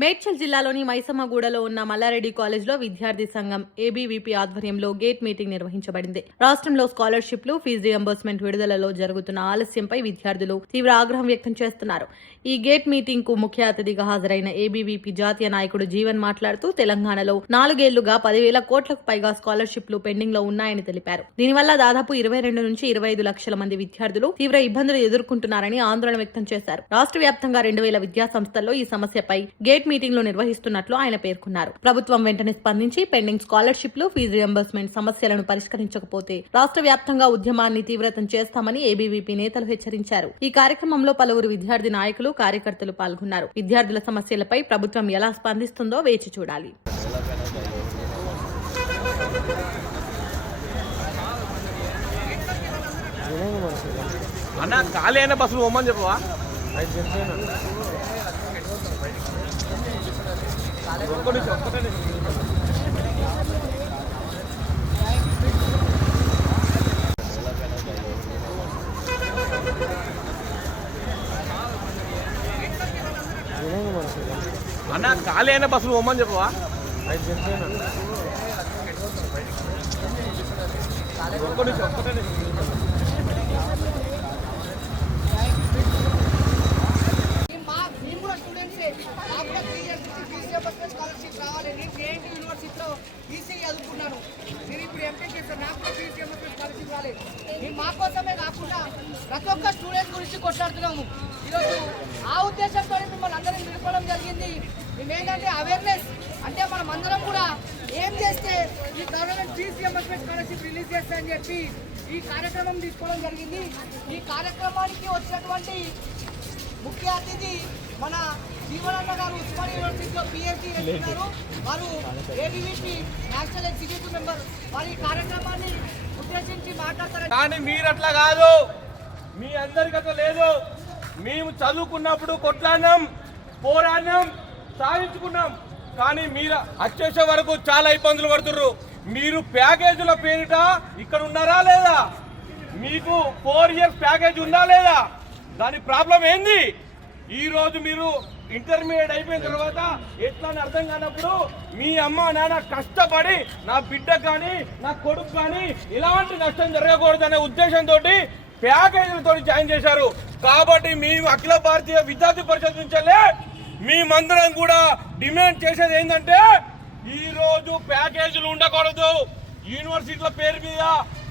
మేడ్చల్ జిల్లాలోని మైసమ్మగూడలో ఉన్న మల్లారెడ్డి కాలేజ్లో విద్యార్థి సంఘం ఏబీవీపీ ఆధ్వర్యంలో గేట్ మీటింగ్ నిర్వహించబడింది. రాష్ట్రంలో స్కాలర్షిప్లు, ఫీజు రియంబర్స్మెంట్ విడుదలలో జరుగుతున్న ఆలస్యంపై విద్యార్థులు తీవ్ర ఆగ్రహం వ్యక్తం చేస్తున్నారు. ఈ గేట్ మీటింగ్ కు ముఖ్య అతిథిగా హాజరైన ఏబీవీపీ జాతీయ నాయకుడు జీవన్ మాట్లాడుతూ తెలంగాణలో 4 ఏళ్లుగా 10,000 కోట్లకు పైగా స్కాలర్షిప్లు పెండింగ్ లో ఉన్నాయని తెలిపారు. దీనివల్ల దాదాపు 22 నుంచి 25 లక్షల మంది విద్యార్థులు తీవ్ర ఇబ్బందులు ఎదుర్కొంటున్నారని ఆందోళన వ్యక్తం చేశారు. రాష్ట్ర వ్యాప్తంగా 2,000 విద్యా సంస్థల్లో ఈ సమస్యపై గేట్ మీటింగ్ లో నిర్వహిస్తున్నట్లు ఆయన పేర్కొన్నారు. ప్రభుత్వం వెంటనే స్పందించి పెండింగ్ స్కాలర్షిప్లు, ఫీజు రియంబర్స్మెంట్ సమస్యలను పరిష్కరించకపోతే రాష్ట్ర వ్యాప్తంగా ఉద్యమాన్ని తీవ్రతం చేస్తామని ఏబీవీపీ నేతలు హెచ్చరించారు. ఈ కార్యక్రమంలో పలువురు విద్యార్థి నాయకులు, కార్యకర్తలు పాల్గొన్నారు. విద్యార్థుల సమస్యలపై ప్రభుత్వం ఎలా స్పందిస్తుందో వేచి చూడాలి. అన్న ఖాళీ అయిన బస్సులు పోమని చెప్పవా? అన్న ఖాళీ అయిన బస్సులు పోమని చెప్పవా? యూనివర్సిటీలో ఈసీ చదువుకున్నాను. నేను ఇప్పుడు ఎంటెక్ చేస్తాను. నాకు స్కాలర్షిప్ రాలేదు. మేము మా కోసమే కాకుండా ప్రతి ఒక్క స్టూడెంట్ గురించి కొట్లాడుతున్నాము. ఈరోజు ఆ ఉద్దేశంతో మిమ్మల్ని అందరినీ నిలుపడం జరిగింది. మేమేంటంటే అవేర్నెస్ అంటే మనం అందరం కూడా ఏం చేస్తే ఈ government fees reimbursement scholarship release చేస్తాయని చెప్పి ఈ కార్యక్రమం తీసుకోవడం జరిగింది. ఈ కార్యక్రమానికి వచ్చినటువంటి ముఖ్య అతిథి మన జీవనన్న గారు ఉస్మానియా యూనివర్సిటీలో పిహెచ్డి చేస్తున్నారు. వారు ఏబీవీపీ నేషనల్ ఎగ్జిక్యూటివ్ మెంబర్. వారి కార్యక్రమాన్ని ఉద్దేశించి మాట్లాడతారు. కానీ మీరు అట్లా కాదు, మీ అందరికి అట్లా లేదు. మేము చదువుకున్నప్పుడు కొట్లాడినాం, పోరాడినాం, సాధించుకున్నాం. కానీ మీరు వచ్చేసే వరకు చాలా ఇబ్బందులు పడుతున్నారు. మీరు ప్యాకేజీల పేరిట ఇక్కడ ఉన్నారా లేదా? మీకు 4 ఇయర్స్ ప్యాకేజ్ ఉందా లేదా? దాని ప్రాబ్లం ఏంది? ఈ రోజు మీరు ఇంటర్మీడియట్ అయిపోయిన తర్వాత ఎట్లా అని అర్థం కానప్పుడు మీ అమ్మ నాన్న కష్టపడి నా బిడ్డ కానీ నా కొడుకు కానీ ఇలాంటి నష్టం జరగకూడదనే ఉద్దేశంతో ప్యాకేజీలతో జాయిన్ చేశారు. కాబట్టి మేము అఖిల భారతీయ విద్యార్థి పరిషత్ నుంచే మేమందరం కూడా డిమాండ్ చేసేది ఏంటంటే ఈ రోజు ప్యాకేజీలు ఉండకూడదు. యూనివర్సిటీల పేరు మీద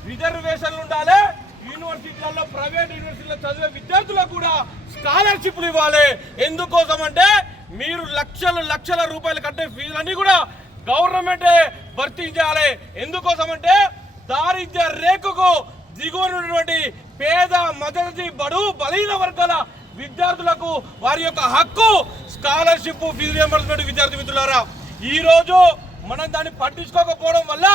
రిజర్వేషన్లు ఉండాలి. యూనివర్సిటీలలో, ప్రైవేట్ యూనివర్సిటీలో చదివే విద్యార్థులకు కూడా స్కాలర్షిప్లు ఇవ్వాలి. ఎందుకోసం అంటే మీరు లక్షల రూపాయలు కట్టే ఫీజులన్నీ కూడా గవర్నమెంటే భర్తీ చేయాలి. ఎందుకోసం అంటే దారిద్ర్య రేఖకు దిగువనటువంటి పేద, మధ్యతరగతి, బడుగు, బలహీన వర్గాల విద్యార్థులకు వారి యొక్క హక్కు స్కాలర్షిప్, ఫీజు రియంబర్స్మెంట్. విద్యార్థి మిత్రులారా, ఈ రోజు మనం దాన్ని పట్టించుకోకపోవడం వల్ల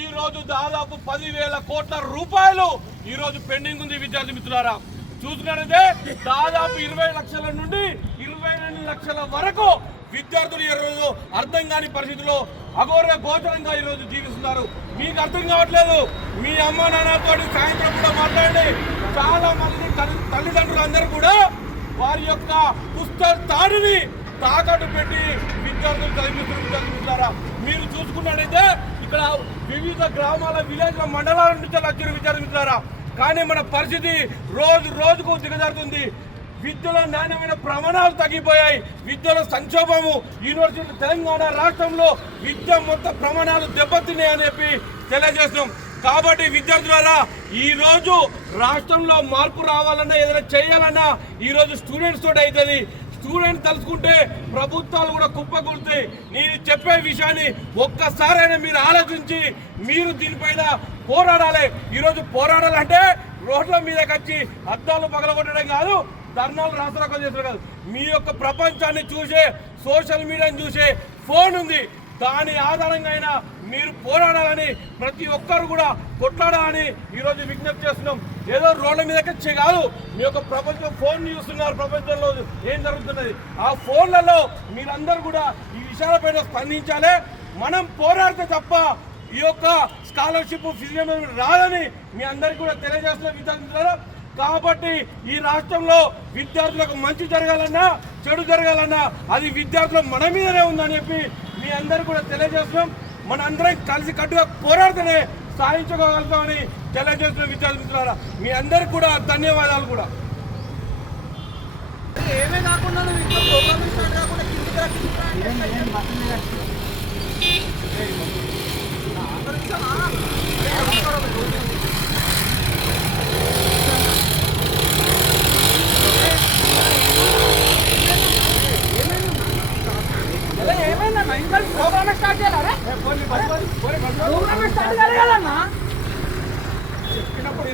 ఈ రోజు దాదాపు 10,000 కోట్ల రూపాయలు ఈ రోజు పెండింగ్ ఉంది. విద్యార్థి మిత్రులారా, చూసుకున్నట్లయితే దాదాపు 20 లక్షల నుండి 22 లక్షల వరకు విద్యార్థులు ఈ రోజు అర్థం కాని పరిస్థితుల్లో అఘోర గోచరంగా ఈ రోజు జీవిస్తున్నారు. మీకు అర్థం కావట్లేదు. మీ అమ్మ నాన్నతో సాయంత్రం కూడా మాట్లాడండి. చాలా మంది తల్లిదండ్రులు అందరూ కూడా వారి యొక్క పుస్తక తాడిని తాకట్టు పెట్టి విద్యార్థులు చదివిస్తున్నారు. మీరు చూసుకున్నట్టయితే ఇక్కడ వివిధ గ్రామాల, విలేజ్ల, మండలాల నుంచి వచ్చిన విద్యార్థి మిత్రులారా, కానీ మన పరిస్థితి రోజుకు దిగజారుతుంది. విద్యలో నాణ్యమైన ప్రమాణాలు తగ్గిపోయాయి. విద్యలో సంక్షోభము. యూనివర్సిటీ తెలంగాణ రాష్ట్రంలో విద్య మొత్తం ప్రమాణాలు దెబ్బతిన్నాయని చెప్పి తెలియజేస్తున్నాం. కాబట్టి విద్యార్థులారా, ఈ రోజు రాష్ట్రంలో మార్పు రావాలన్నా, ఏదైనా చేయాలన్నా ఈ రోజు స్టూడెంట్స్ తోటి అవుతుంది. స్టూడెంట్ తలుచుకుంటే ప్రభుత్వాలు కూడా కుప్పకూలుతాయి. నేను చెప్పే విషయాన్ని ఒక్కసారైనా మీరు ఆలోచించి మీరు దీనిపైన పోరాడాలి. ఈరోజు పోరాడాలంటే రోడ్ల మీదకి వచ్చి అద్దాలు పగలగొట్టడం కాదు, ధర్నాలు రాష్ట్రాలు చేస్తారు కాదు. మీ యొక్క ప్రపంచాన్ని చూసే, సోషల్ మీడియాని చూసే ఫోన్ ఉంది. దాని ఆధారంగా అయినా మీరు పోరాడాలని, ప్రతి ఒక్కరు కూడా కొట్లాడాలని ఈరోజు విజ్ఞప్తి చేస్తున్నాం. ఏదో రోడ్ల మీదకి వచ్చే కాదు, మీ యొక్క ప్రపంచం ఫోన్ చూస్తున్నారు. ప్రపంచంలో ఏం జరుగుతున్నది ఆ ఫోన్లలో మీరందరూ కూడా ఈ విషయాలపైన స్పందించాలి. మనం పోరాడితే తప్ప ఈ యొక్క స్కాలర్షిప్, ఫీజు రాదని మీ అందరికీ కూడా తెలియజేస్తున్న విద్యార్థులు కాబట్టి ఈ రాష్ట్రంలో విద్యార్థులకు మంచి జరగాలన్నా చెడు జరగాలన్నా అది విద్యార్థుల మన మీదనే ఉందని చెప్పి మీ అందరూ కూడా తెలియజేస్తున్నాం. మన అందరం కలిసి కట్టుగా పోరాడితేనే సాధించుకోగలుగుతామని తెలియజేస్తున్న విద్యార్థి మిత్రులారా మీ అందరికి కూడా ధన్యవాదాలు కూడా. ఏమే కాకుండా ప్రోగ్రామ్ స్టార్ట్ కాకుండా ఏమైందన్నా ఇంకా ప్రోగ్రామ్ స్టార్ట్ చేయాలా? ప్రోగ్రామ్ స్టార్ట్ చేయాలన్నా చెప్పినప్పుడు